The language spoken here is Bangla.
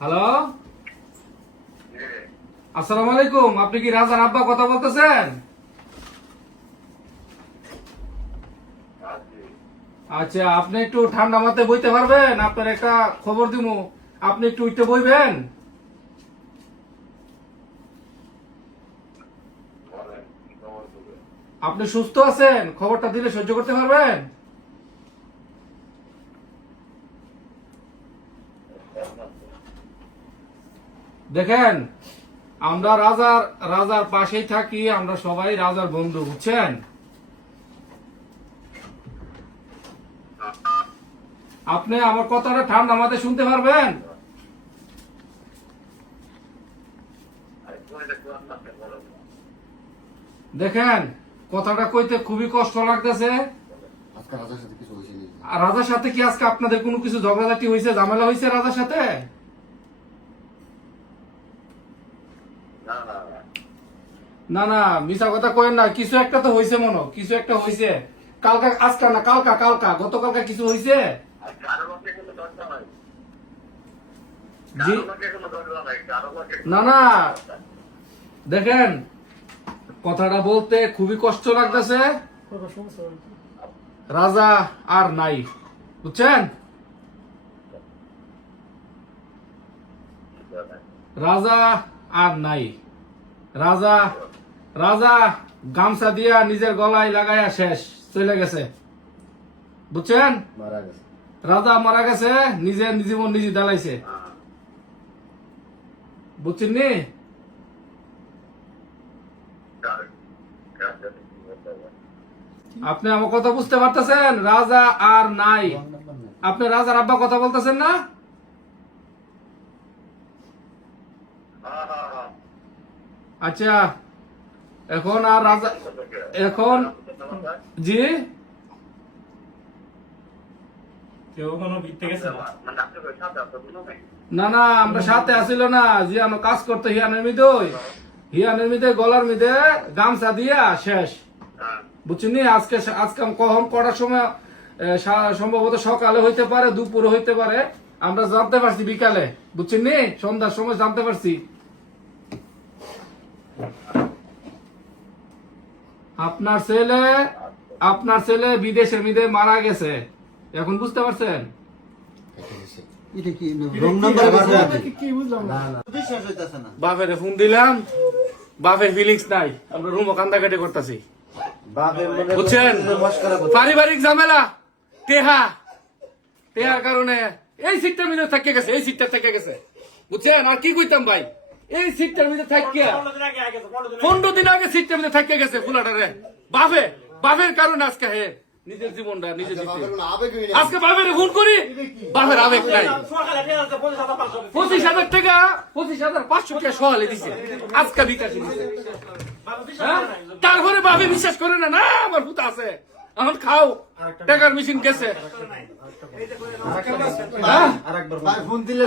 হ্যালো, আসসালামু আলাইকুম। আপনি কি রাজার আব্বা কথা বলতেছেন? আচ্ছা, আপনি একটু ঠান্ডা মাথায় বইতে পারবেন? আপনার একটা খবর দিমু, আপনি একটু উঠতে বইবেন? আপনি সুস্থ আছেন? খবরটা দিলে সহ্য করতে পারবেন? দেখেন, আমরা রাজার রাজার পাশেই থাকি, আমরা সবাই রাজার বন্ধু, বুঝছেন? আপনি আমার কথাটা ঠান্ডা মাথায় শুনতে পারবেন? দেখেন, কথাটা কইতে খুবই কষ্ট লাগতেছে। আজকে রাজার সাথে কিছু হয়েছে নাকি? আর রাজার সাথে কি আজকে আপনাদের কোনো কিছু ঝগড়াঝাটি হয়েছে, ঝামেলা হয়েছে রাজার সাথে? না না, মিছা কথা কইেন না। কিছু একটা তো হয়েছে, মনে কিছু একটা হয়েছে। কালকা, আজকে না, কালকা কালকা গতকালকা কিছু হয়েছে। জি না না, দেখেন, কথাটা বলতে খুবই কষ্ট লাগতেছে। রাজা আর নাই, বুঝছেন? রাজা আর নাই। রাজা রাজা গামছা দিয়া নিজের গলায় লাগাইয়া শেষ, চলে গেছে, বুঝছেন? মারা গেছে। রাজা মারা গেছে, নিজের জীবন নিজে দালাইছে, বুঝছেন নি? আপনি আমার কথা বুঝতে পারতেছেন? রাজা আর নাই। আপনি রাজার আব্বা কথা বলতেছেন না? আচ্ছা, এখন আর রাজা, এখন জি না না, আমরা সাথে আসিল না, জিয়ানো কাজ করতে হিয়ানের মিদে গলার মিদে গামছা দিয়া শেষ, বুঝছেন? আজকে আজকে কখন কটার সময়, সম্ভবত সকালে হইতে পারে, দুপুরে হইতে পারে, আমরা জানতে পারছি বিকালে, বুঝছেন নি? সন্ধ্যার সময় জানতে পারছি। আপনার ছেলে বিদেশের মিদে মারা গেছে, এখন বুঝতে পারছেন? এটা কি রং নাম্বার কি বুঝলাম না। বিশ্বাস হইতাছে না। বাপের ফোন দিলাম, বাপের ফিলিংস নাই, আমরা রুমও কান্দাকাটি করতেছি, বুঝছেন? পারিবারিক ঝামেলা, টেহার কারণে এই সিটটার মধ্যে থেকে গেছে, এই সিটটা থেকে গেছে, বুঝছেন? আর কি কইতাম ভাই, এই সিটটার মধ্যে থাকিয়া 15 দিন আগে সিটটার মধ্যে থেকে গেছে ফুলাটারে। বাপের কারণে আজকে হে নিজের জীবনটা নিজে দিতে, আজকে বাপের ফোন করি, বাপের আবেগ নাই। 25,000 টাকা, 25,500 টাকা সহালে দিছে, আজকে বিকাশে দিছে। তারপরে বাপে বিশ্বাস করে না, না আমার ভূত আছে, এখন খাও, টাকার মেশিন গেছে। ফোন দিলে